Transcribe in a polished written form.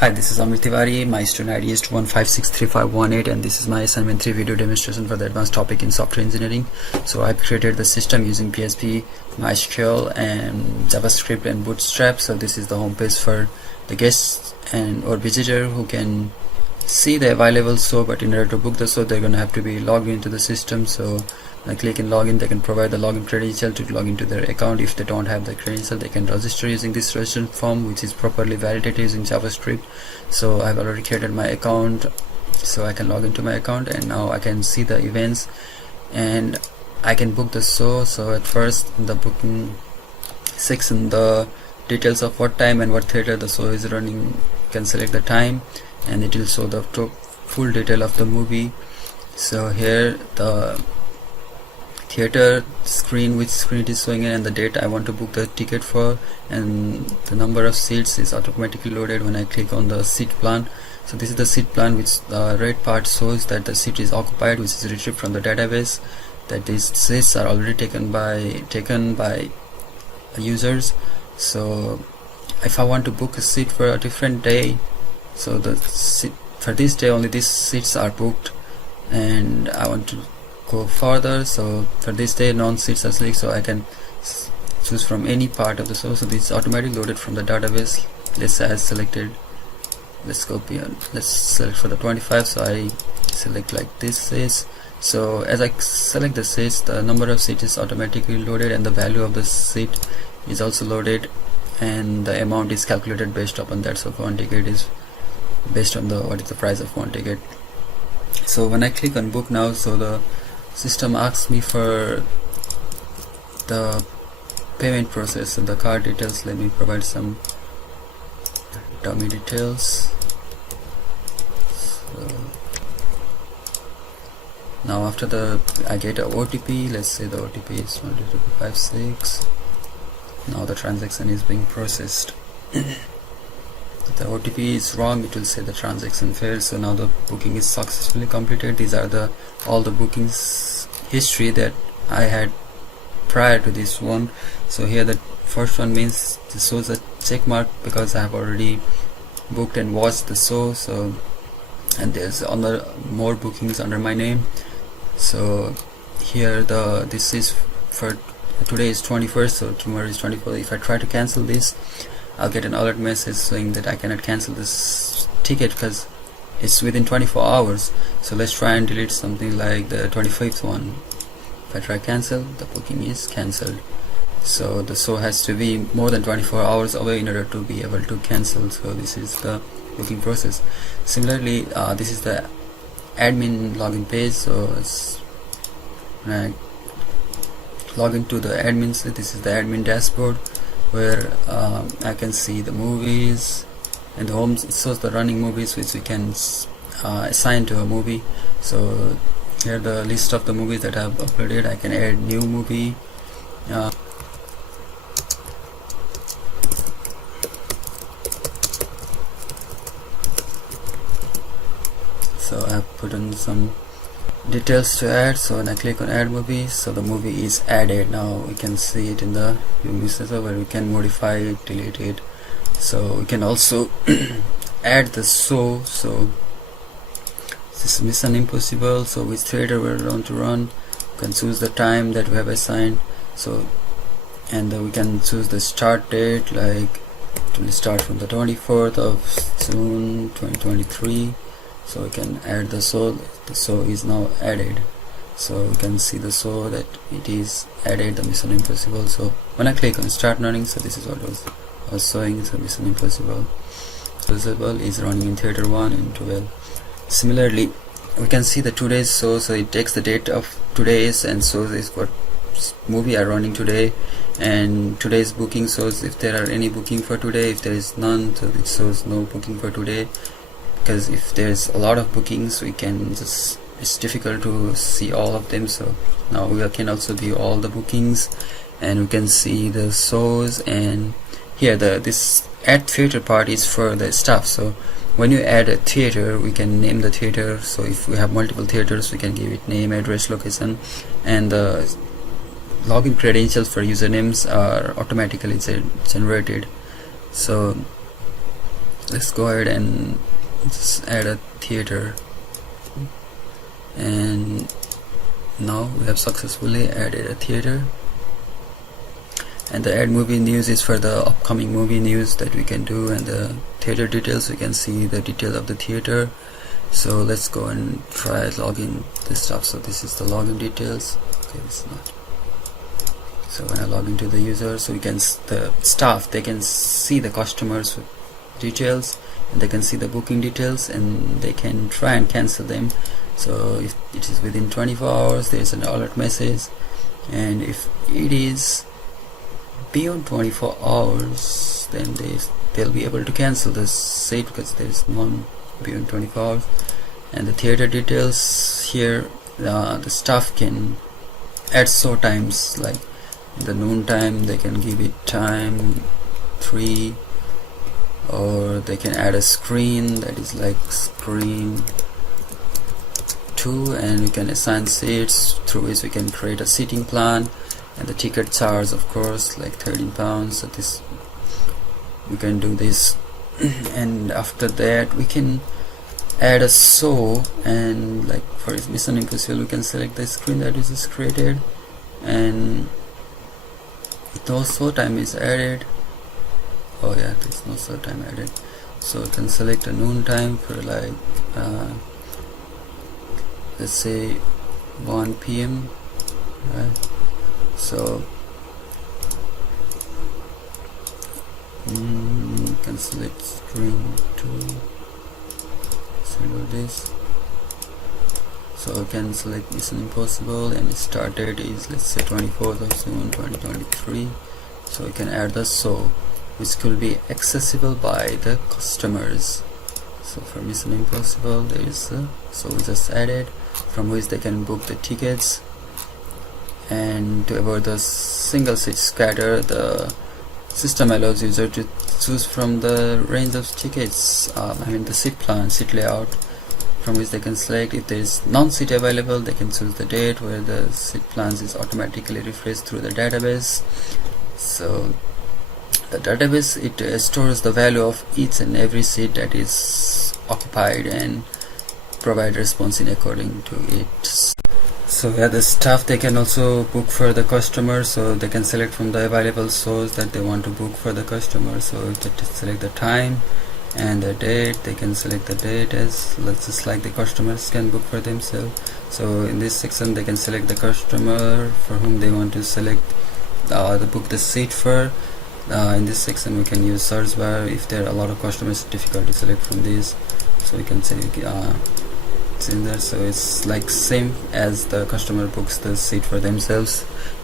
Hi, this is Amir. My student ID is 1563518 and this is my assignment 3 video demonstration for the advanced topic in software engineering. So I've created the system using PHP, MySQL and JavaScript and Bootstrap. So this is the home page for the guests and or visitor who can see the available show, but in order to book the show they're going to have to be logged into the system. So when I click in login, they can provide the login credential to log into their account. If they don't have the credential, they can register using this registration form, which is properly validated using JavaScript. So I've already created my account, so I can log into my account and now I can see the events and I can book the show. So at first in the booking section, the details of what time and what theater the show is running, you can select the time and it will show the full detail of the movie. So here the theater screen, which screen it is showing in, and the date I want to book the ticket for, and the number of seats is automatically loaded when I click on the seat plan. So this is the seat plan, which the red part shows that the seat is occupied, which is retrieved from the database, that these seats are already taken by users. So if I want to book a seat for a different day, so the seat for this day only these seats are booked, and I want to go further. So for this day non-seats are selected, so I can choose from any part of the show. So this is automatically loaded from the database. Let's say I selected, let's go beyond, let's select for the 25, so I select like this is. So as I select the seats, the number of seats is automatically loaded and the value of the seat is also loaded, and the amount is calculated based upon that. So one ticket is based on the what is the price of one ticket. So when I click on book now, so the system asks me for the payment process. So the card details, let me provide some dummy details. So now after I get a OTP, let's say the OTP is 12256. Now the transaction is being processed. If the OTP is wrong, it will say the transaction failed. So now the booking is successfully completed. These are all the bookings history that I had prior to this one. So here the first one means this shows a check mark because I have already booked and watched the show. So and there's more bookings under my name. So here this is for today is 21st, so tomorrow is 24th. If I try to cancel this, I'll get an alert message saying that I cannot cancel this ticket because it's within 24 hours. So let's try and delete something like the 25th one. If I try cancel, the booking is cancelled. So the show has to be more than 24 hours away in order to be able to cancel. So this is the booking process. Similarly, this is the admin login page. So when I log into the admin, so this is the admin dashboard, where I can see the movies, and the home shows the running movies which we can assign to a movie. So here the list of the movies that I have uploaded. I can add new movie. So I have put in some details to add. So when I click on add movie, so the movie is added. Now we can see it in the movie server where we can modify it, delete it. So we can also add the show. So this is Mission Impossible. So which theater we're going to run, we can choose the time that we have assigned. So and we can choose the start date, like it will start from the 24th of June 2023. So we can add the show. The show is now added. So we can see the show that it is added, the Mission Impossible. So when I click on start running, so this is what was showing. So Mission Impossible is running in theater 1 and 12. Similarly, we can see the today's show. So it takes the date of today's and shows is what movie are running today, and today's booking shows if there are any booking for today. If there is none, so it shows no booking for today. Because if there's a lot of bookings, we can just, it's difficult to see all of them. So now we can also view all the bookings, and we can see the shows. And here this add theater part is for the staff. So when you add a theater, we can name the theater. So if we have multiple theaters, we can give it name, address, location, and the login credentials for usernames are automatically generated. So let's go ahead and just add a theater, and now we have successfully added a theater. And the add movie news is for the upcoming movie news that we can do, and the theater details, we can see the details of the theater. So let's go and try login this stuff. So this is the login details. Okay, this is not. So when I log into the user, so we can the staff, they can see the customers details, and they can see the booking details, and they can try and cancel them. So if it is within 24 hours, there is an alert message, and if it is beyond 24 hours, then they'll be able to cancel this seat because there is none beyond 24 hours. And the theater details here, the staff can add show times, like in the noon time they can give it time 3, or they can add a screen that is like screen 2, and we can assign seats through which we can create a seating plan. And the ticket charge, of course, like £13. So this, we can do this. And after that we can add a show, and like for Mission Impossible, we can select the screen that is just created, and no show time is added. Oh yeah, there's no show time added. So we can select a noon time for like let's say 1 p.m. right? So you can select screen 2, select this. So we can select Mission Impossible, and its start date is, let's say, 24th of June 2023. So we can add the show, which could be accessible by the customers. So for Mission Impossible, there is a so we just added, from which they can book the tickets. And to avoid the single seat scatter, the system allows user to choose from the range of tickets, the seat plan, seat layout, from which they can select. If there is non-seat available, they can choose the date where the seat plans is automatically refreshed through the database. So the database, it stores the value of each and every seat that is occupied and provide response in according to it. So yeah, the staff, they can also book for the customer, so they can select from the available shows that they want to book for the customer. So if they select the time and the date, they can select the date as, let's just like the customers can book for themselves. So in this section they can select the customer for whom they want to select the book the seat for. In this section we can use search bar. If there are a lot of customers, it's difficult to select from these, so we can say it's in there. So it's like same as the customer books the seat for themselves.